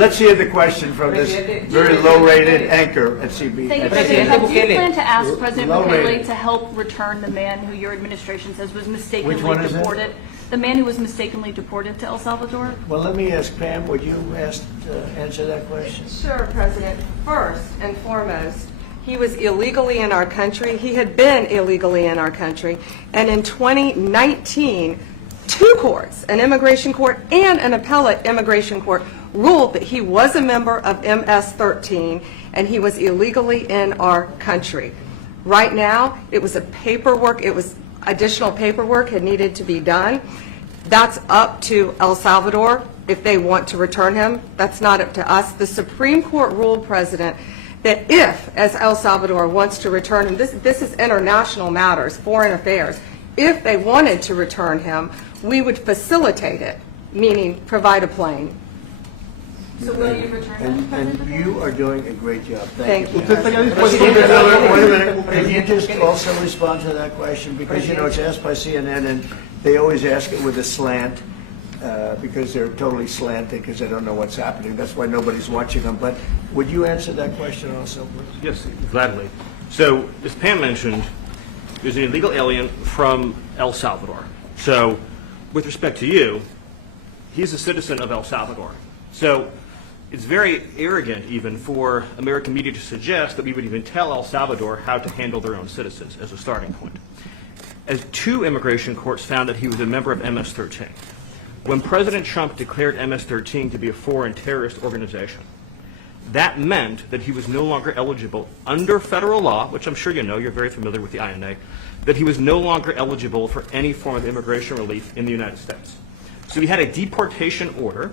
Let's hear the question from this very low-rated anchor at CB. Thank you, President. Do you plan to ask President Bukele to help return the man who your administration says was mistakenly deported? The man who was mistakenly deported to El Salvador? Well, let me ask Pam, would you answer that question? Sure, President. First and foremost, he was illegally in our country. He had been illegally in our country. And in 2019, two courts, an immigration court and an appellate immigration court, ruled that he was a member of MS-13 and he was illegally in our country. Right now, it was additional paperwork had needed to be done. That's up to El Salvador if they want to return him. That's not up to us. The Supreme Court ruled, President, that if, as El Salvador wants to return him, this is international matters, foreign affairs, if they wanted to return him, we would facilitate it, meaning provide a plane. So will you return him? And you are doing a great job. Thank you. Wait a minute. Can you just also respond to that question? Because, you know, it's asked by CNN, and they always ask it with a slant, because they're totally slanted, because they don't know what's happening. That's why nobody's watching them. But would you answer that question also, please? Yes, gladly. So, as Pam mentioned, there's an illegal alien from El Salvador. So, with respect to you, he's a citizen of El Salvador. So, it's very arrogant even for American media to suggest that we would even tell El Salvador how to handle their own citizens as a starting point. As two immigration courts found that he was a member of MS-13. When President Trump declared MS-13 to be a foreign terrorist organization, that meant that he was no longer eligible under federal law, which I'm sure you know, you're very familiar with the INA, that he was no longer eligible for any form of immigration relief in the United States. So he had a deportation order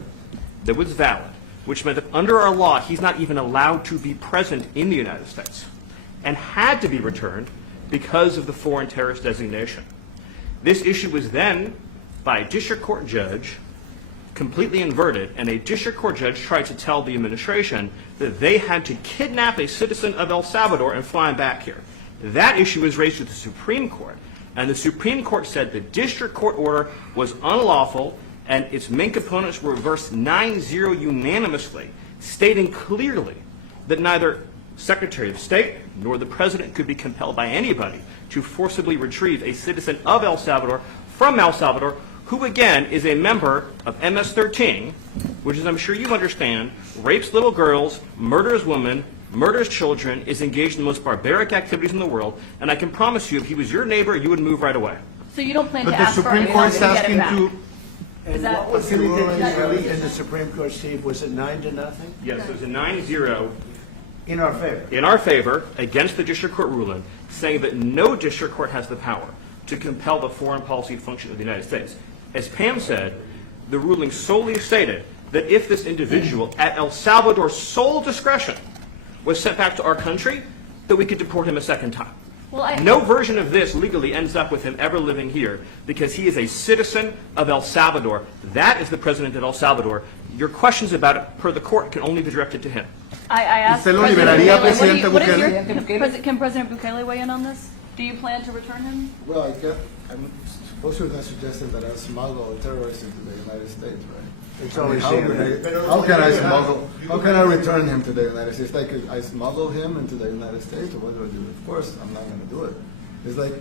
that was valid, which meant that under our law, he's not even allowed to be present in the United States and had to be returned because of the foreign terrorist designation. This issue was then, by a district court judge, completely inverted, and a district court judge tried to tell the administration that they had to kidnap a citizen of El Salvador and fly him back here. That issue was raised with the Supreme Court, and the Supreme Court said the district court order was unlawful, and its main components were reversed 9-0 unanimously, stating clearly that neither Secretary of State nor the President could be compelled by anybody to forcibly retrieve a citizen of El Salvador from El Salvador, who again is a member of MS-13, which, as I'm sure you understand, rapes little girls, murders women, murders children, is engaged in the most barbaric activities in the world, and I can promise you if he was your neighbor, you would move right away. So you don't plan But to the ask for Supreme anyone Court's to get him asking back? to. And that- what was the ruling in the Supreme Court, Steve? Was it 9-0? Yes, it was a 9-0 In our favor? in our favor against the district court ruling, saying that no district court has the power to compel the foreign policy function of the United States. As Pam said, the ruling solely stated that if this individual, at El Salvador's sole discretion, was sent back to our country, that we could deport him a second time. Well, No version of this legally ends up with him ever living here because he is a citizen of El Salvador. That is the president of El Salvador. Your questions about it, per the court, can only be directed to him. I asked ¿Usted lo President liberaría, Bukele, what is Presidente can President Bukele weigh in on this? Do you plan to return him? Well, I'm supposed to have suggested that I smuggle terrorists into the United States, right? It's always How can I return him to the United States? Like, I smuggle him into the United States, or what do I do? Of course, I'm not going to do it. It's like,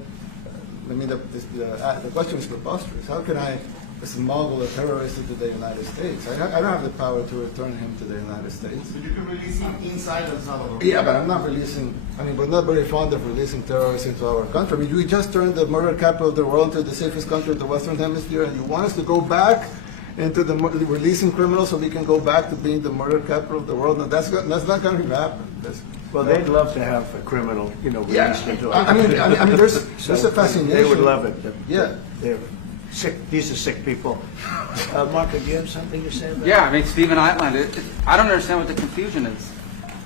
the question is preposterous. How can I smuggle a terrorist into the United States? I don't have the power to return him to the United States. So you can release him inside El Salvador. Yeah, but I'm not releasing, we're not very fond of releasing terrorists into our country. We just turned the murder capital of the world to the safest country of the Western Hemisphere, and you want us to go back into the releasing criminals so we can go back to being the murder capital of the world? No, that's not going to happen. Well, they'd love to have a criminal, released into our I mean, there's a fascination. They would love it. Yeah. They're sick. These are sick people. Marco, do you have something to say about that? Yeah, I mean, Stephen outlined it. I don't understand what the confusion is.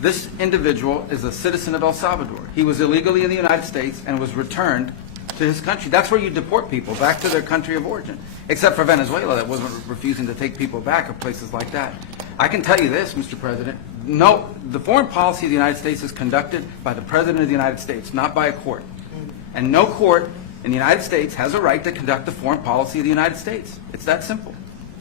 This individual is a citizen of El Salvador. He was illegally in the United States and was returned to his country. That's where you deport people, back to their country of origin. Except for Venezuela, that wasn't refusing to take people back, or places like that. I can tell you this, Mr. President. No, the foreign policy of the United States is conducted by the President of the United States, not by a court. And no court in the United States has a right to conduct the foreign policy of the United States. It's that simple.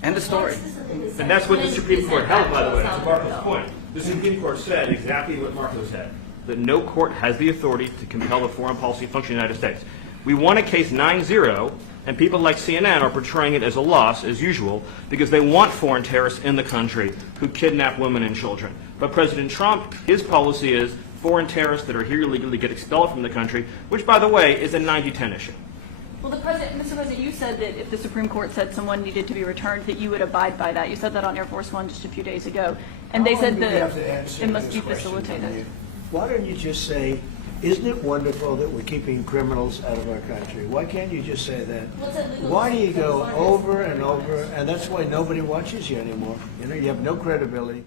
End of story. And that's what the Supreme Court held, by the way, to Marco's point. The Supreme Court said exactly what Marco said, that no court has the authority to compel the foreign policy function of the United States. We won a case 9-0, and people like CNN are portraying it as a loss, as usual, because they want foreign terrorists in the country who kidnap women and children. But President Trump, his policy is foreign terrorists that are here illegally get expelled from the country, which, by the way, is a 90-10 issue. Well, Mr. President, you said that if the Supreme Court said someone needed to be returned, that you would abide by that. You said that on Air Force One just a few days ago. And they said that it must be facilitated. Why don't you just say, isn't it wonderful that we're keeping criminals out of our country? Why can't you just say that? Why do you go over and over, and that's why nobody watches you anymore? You know, you have no credibility.